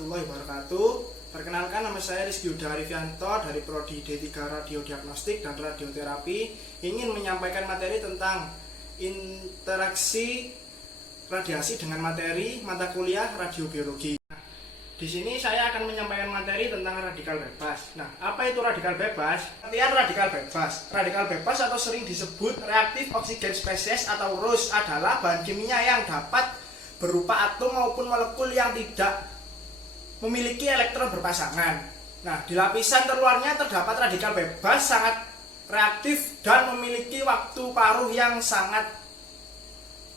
warahmatullahi wabarakatuh. Perkenalkan, nama saya Rizky Yuda Arifianto dari Prodi D3 Radiodiagnostik dan Radioterapi. Ingin menyampaikan materi tentang interaksi radiasi dengan materi mata kuliah radiobiologi. Di sini saya akan menyampaikan materi tentang radikal bebas. Nah, apa itu radikal bebas? Artian radikal bebas. Radikal bebas atau sering disebut reaktif oksigen spesies atau ROS adalah bahan kimia yang dapat berupa atom maupun molekul yang tidak memiliki elektron berpasangan. Nah, di lapisan terluarnya terdapat radikal bebas sangat reaktif dan memiliki waktu paruh yang sangat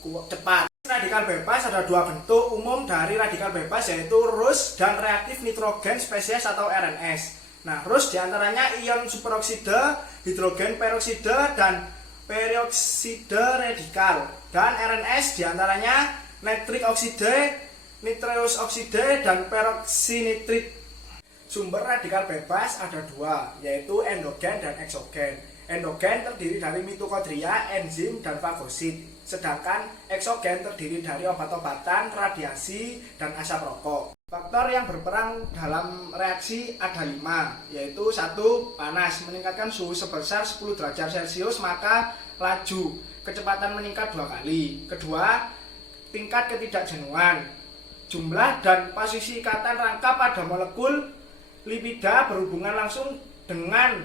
cepat. Radikal bebas ada dua bentuk umum dari radikal bebas, yaitu ROS dan reaktif nitrogen spesies atau RNS. Nah, ROS diantaranya ion superoksida, hidrogen peroksida, dan peroksida radikal. Dan RNS diantaranya nitrik oksida, nitreus oksida, dan peroksinitrit. Sumber radikal bebas ada dua, yaitu endogen dan eksogen. Endogen terdiri dari mitokondria, enzim, dan fagosit. Sedangkan eksogen terdiri dari obat-obatan, radiasi, dan asap rokok. Faktor yang berperan dalam reaksi ada 5, yaitu 1. Panas, meningkatkan suhu sebesar 10 derajat Celcius, maka laju kecepatan meningkat 2 kali. Kedua, tingkat ketidakjenuhan. Jumlah dan posisi ikatan rangka pada molekul lipida berhubungan langsung dengan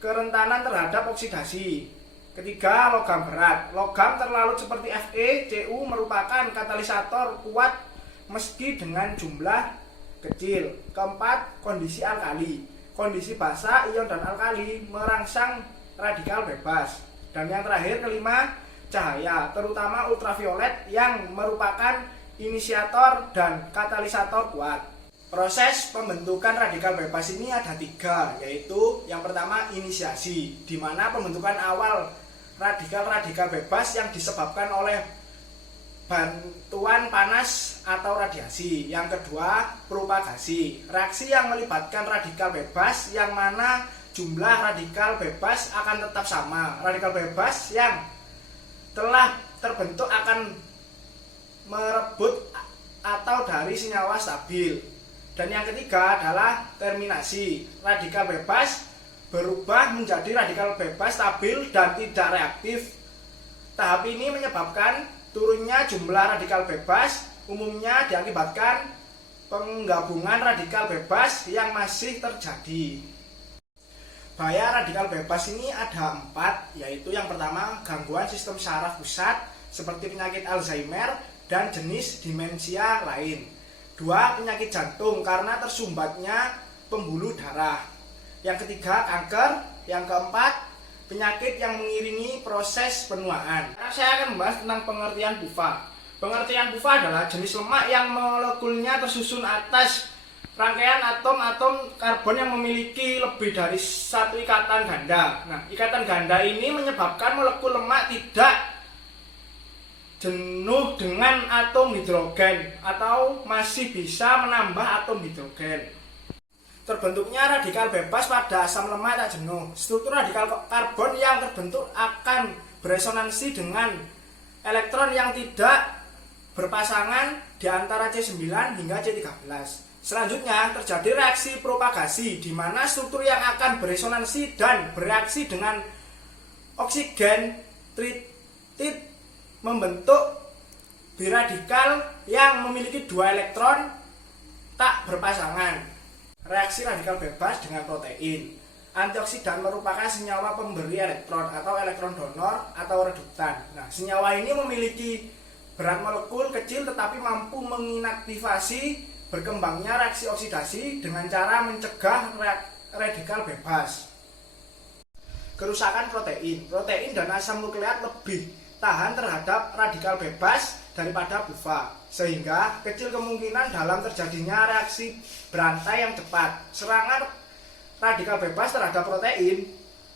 kerentanan terhadap oksidasi. Ketiga, logam berat. Logam terlarut seperti Fe, Cu merupakan katalisator kuat meski dengan jumlah kecil. Keempat, kondisi alkali. Kondisi basa, ion dan alkali merangsang radikal bebas. Dan yang terakhir, kelima, cahaya, terutama ultraviolet yang merupakan inisiator dan katalisator kuat. Proses pembentukan radikal bebas ini ada 3, yaitu yang pertama inisiasi, di mana pembentukan awal radikal bebas yang disebabkan oleh bantuan panas atau radiasi. Yang kedua, propagasi, reaksi yang melibatkan radikal bebas yang mana jumlah radikal bebas akan tetap sama. Radikal bebas yang telah terbentuk akan merebut atau dari senyawa stabil. Dan yang ketiga adalah terminasi, radikal bebas berubah menjadi radikal bebas stabil dan tidak reaktif. Tahap ini menyebabkan turunnya jumlah radikal bebas, umumnya diakibatkan penggabungan radikal bebas yang masih terjadi. Bahaya radikal bebas ini ada 4, yaitu yang pertama, gangguan sistem saraf pusat seperti penyakit Alzheimer dan jenis demensia lain. 2, penyakit jantung karena tersumbatnya pembuluh darah. Yang ketiga, kanker. Yang keempat, penyakit yang mengiringi proses penuaan. Saya akan membahas tentang pengertian PUFA. Pengertian PUFA adalah jenis lemak yang molekulnya tersusun atas rangkaian atom-atom karbon yang memiliki lebih dari satu ikatan ganda. Nah, ikatan ganda ini menyebabkan molekul lemak tidak jenuh dengan atom hidrogen atau masih bisa menambah atom hidrogen. Terbentuknya radikal bebas pada asam lemak tak jenuh. Struktur radikal karbon yang terbentuk akan beresonansi dengan elektron yang tidak berpasangan di antara C9 hingga C13. Selanjutnya terjadi reaksi propagasi, di mana struktur yang akan beresonansi dan bereaksi dengan oksigen tritit membentuk biradikal yang memiliki 2 elektron tak berpasangan. Reaksi radikal bebas dengan protein. Antioksidan merupakan senyawa pemberi elektron atau elektron donor atau reduktan. Nah, senyawa ini memiliki berat molekul kecil tetapi mampu menginaktivasi berkembangnya reaksi oksidasi dengan cara mencegah radikal bebas. Kerusakan protein. Protein dan asam nukleat lebih tahan terhadap radikal bebas daripada PUFA, sehingga kecil kemungkinan dalam terjadinya reaksi berantai yang cepat. Serangan radikal bebas terhadap protein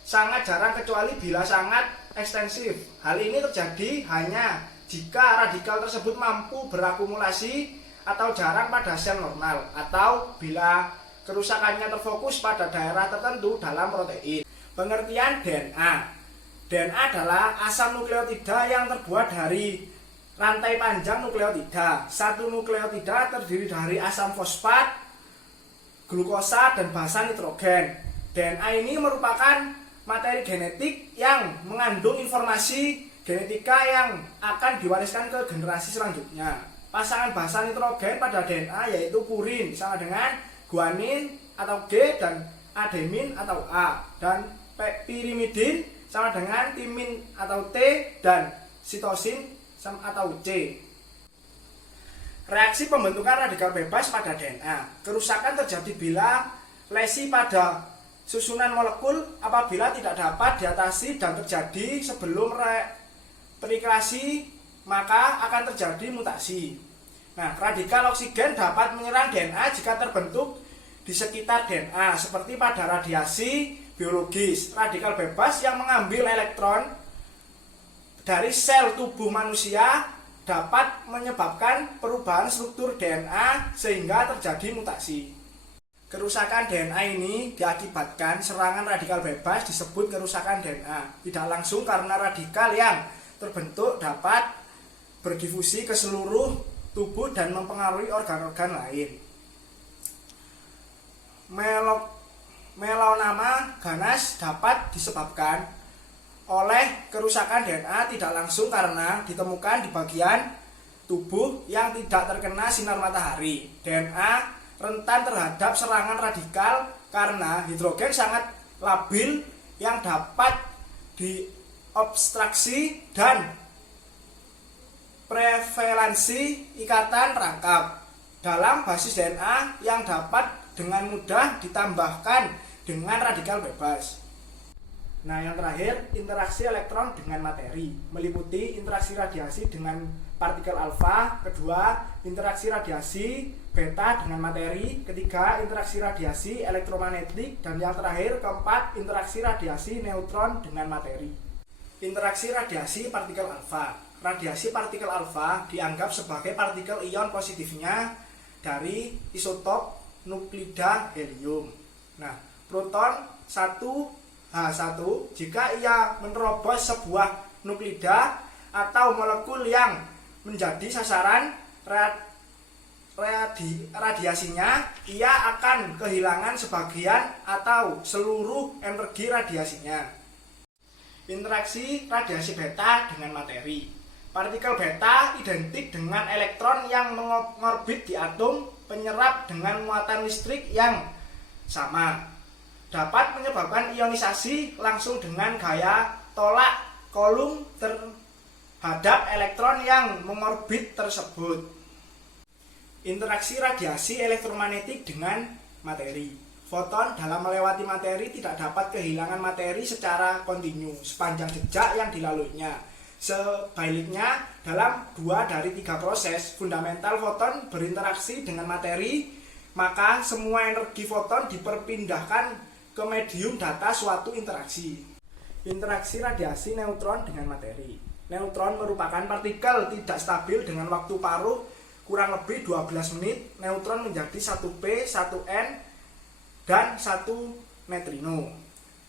sangat jarang kecuali bila sangat ekstensif. Hal ini terjadi hanya jika radikal tersebut mampu berakumulasi atau jarang pada sel normal, atau bila kerusakannya terfokus pada daerah tertentu dalam protein. Pengertian DNA. DNA adalah asam nukleotida yang terbuat dari rantai panjang nukleotida. Satu nukleotida terdiri dari asam fosfat, glukosa, dan basa nitrogen. DNA ini merupakan materi genetik yang mengandung informasi genetika yang akan diwariskan ke generasi selanjutnya. Pasangan basa nitrogen pada DNA yaitu purin sama dengan guanin atau G dan adenin atau A, dan pirimidin sama dengan timin atau T, dan sitosin atau C. Reaksi pembentukan radikal bebas pada DNA. Kerusakan terjadi bila lesi pada susunan molekul apabila tidak dapat diatasi dan terjadi sebelum replikasi, maka akan terjadi mutasi. Nah, radikal oksigen dapat menyerang DNA jika terbentuk di sekitar DNA, seperti pada radiasi biologis. Radikal bebas yang mengambil elektron dari sel tubuh manusia dapat menyebabkan perubahan struktur DNA sehingga terjadi mutasi. Kerusakan DNA ini diakibatkan serangan radikal bebas disebut kerusakan DNA. Tidak langsung karena radikal yang terbentuk dapat berdifusi ke seluruh tubuh dan mempengaruhi organ-organ lain. Melanoma ganas dapat disebabkan oleh kerusakan DNA tidak langsung karena ditemukan di bagian tubuh yang tidak terkena sinar matahari. DNA rentan terhadap serangan radikal karena hidrogen sangat labil yang dapat diobstruksi dan prevalensi ikatan rangkap dalam basis DNA yang dapat dengan mudah ditambahkan dengan radikal bebas. Nah, yang terakhir, interaksi elektron dengan materi meliputi interaksi radiasi dengan partikel alfa, kedua interaksi radiasi beta dengan materi, ketiga interaksi radiasi elektromagnetik, dan yang terakhir keempat interaksi radiasi neutron dengan materi. Interaksi radiasi partikel alfa. Radiasi partikel alfa dianggap sebagai partikel ion positifnya dari isotop nuklida helium. Nah, proton 1H1 jika ia menerobos sebuah nuklida atau molekul yang menjadi sasaran radiasinya, ia akan kehilangan sebagian atau seluruh energi radiasinya. Interaksi radiasi beta dengan materi. Partikel beta identik dengan elektron yang mengorbit di atom penyerap dengan muatan listrik yang sama. Dapat menyebabkan ionisasi langsung dengan gaya tolak Coulomb terhadap elektron yang mengorbit tersebut. Interaksi radiasi elektromagnetik dengan materi. Foton dalam melewati materi tidak dapat kehilangan materi secara kontinu sepanjang jejak yang dilaluinya. Sebaliknya, dalam 2 dari 3 proses fundamental foton berinteraksi dengan materi, maka semua energi foton diperpindahkan ke medium data suatu interaksi. Interaksi radiasi neutron dengan materi. Neutron merupakan partikel tidak stabil dengan waktu paruh kurang lebih 12 menit. Neutron menjadi 1P, 1N, dan 1 neutrino.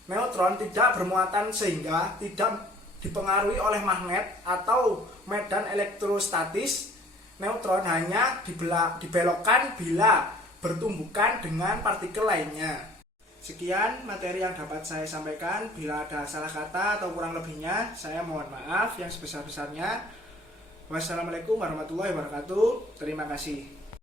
Neutron tidak bermuatan sehingga tidak dipengaruhi oleh magnet atau medan elektrostatis. Neutron hanya dibelokkan bila bertumbukan dengan partikel lainnya. Sekian materi yang dapat saya sampaikan. Bila ada salah kata atau kurang lebihnya, saya mohon maaf yang sebesar-besarnya. Wassalamualaikum warahmatullahi wabarakatuh. Terima kasih.